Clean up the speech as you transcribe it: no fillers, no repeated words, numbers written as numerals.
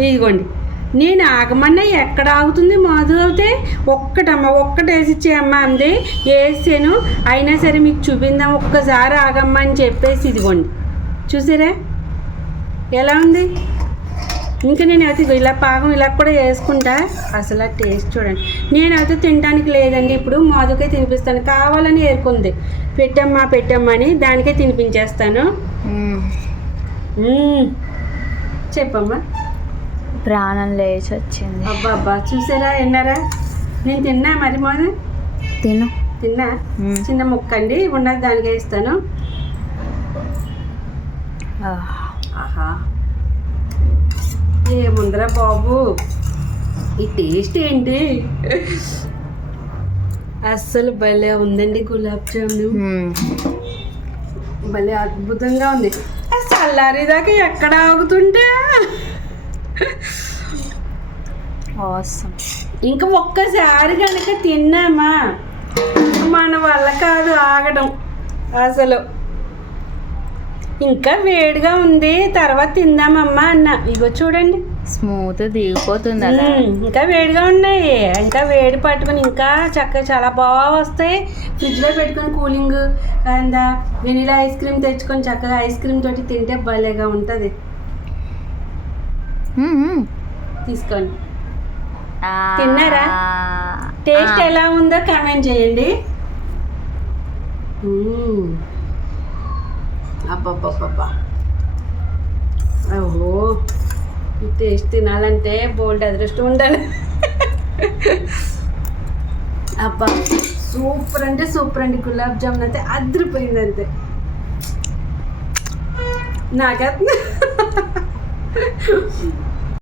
ఇదిగోండి, నేను ఆగమన్నా ఎక్కడ ఆగుతుంది మాధు అయితే ఒక్కటి వేసిచ్చేయమ్మా అంది. వేసాను, అయినా సరే మీకు చూపిందాం ఒక్కసారి ఆగమ్మా అని చెప్పేసి ఇదిగోండి చూసారా ఎలా ఉంది. ఇంకా నేను అయితే ఇలా పాకం ఇలా కూడా వేసుకుంటా. అసలు ఆ టేస్ట్ చూడండి. నేనైతే తినడానికి లేదండి, ఇప్పుడు మాధుకే తినిపిస్తాను. కావాలని ఏరుకుంది పెట్టమ్మా అని, దానికే తినిపించేస్తాను. చెప్పమ్మా. ప్రాణం లేచి వచ్చింది. అబ్బా చూసారా విన్నారా, నేను తిన్నా మరి మాది తిన్నా. చిన్న ముక్క అండి ఉన్నది దానికి వేస్తాను. ఆహా ఏముందరా బాబు, ఈ టేస్ట్ ఏంటి, అస్సలు భలే ఉందండి గులాబ్ జామును. భలే అద్భుతంగా ఉంది. చల్లారేదాకా ఎక్కడ ఆగుతుంటే ఇంకా ఒక్కసారి కనుక తిన్నామా మన వల్ల కాదు ఆగడం అసలు. ఇంకా వేడిగా ఉంది, తర్వాత తిందామమ్మా అన్న. ఇగో చూడండి స్మూత్ దిగిపోతుంది. ఇంకా వేడిగా ఉన్నాయి, ఇంకా వేడి పట్టుకుని ఇంకా చక్కగా చాలా బాగా వస్తాయి. ఫ్రిడ్జ్లో పెట్టుకొని cooling and vanilla ice cream తెచ్చుకొని చక్కగా ఐస్ క్రీమ్ తోటి తింటే భలేగా ఉంటుంది. తీసుకోండి. తిన్నారా? టేస్ట్ ఎలా ఉందో కామెంట్ చేయండి. అబ్బబ్బబ్బబ్బా, ఓహో ఈ టేస్ట్ తినాలంటే బోల్డ్ అదృష్టం ఉండాలి. అబ్బా సూపర్ అంటే సూపర్ అండి. గులాబ్ జామున్ అయితే అదిరిపోయింది అంతే. నాకైతే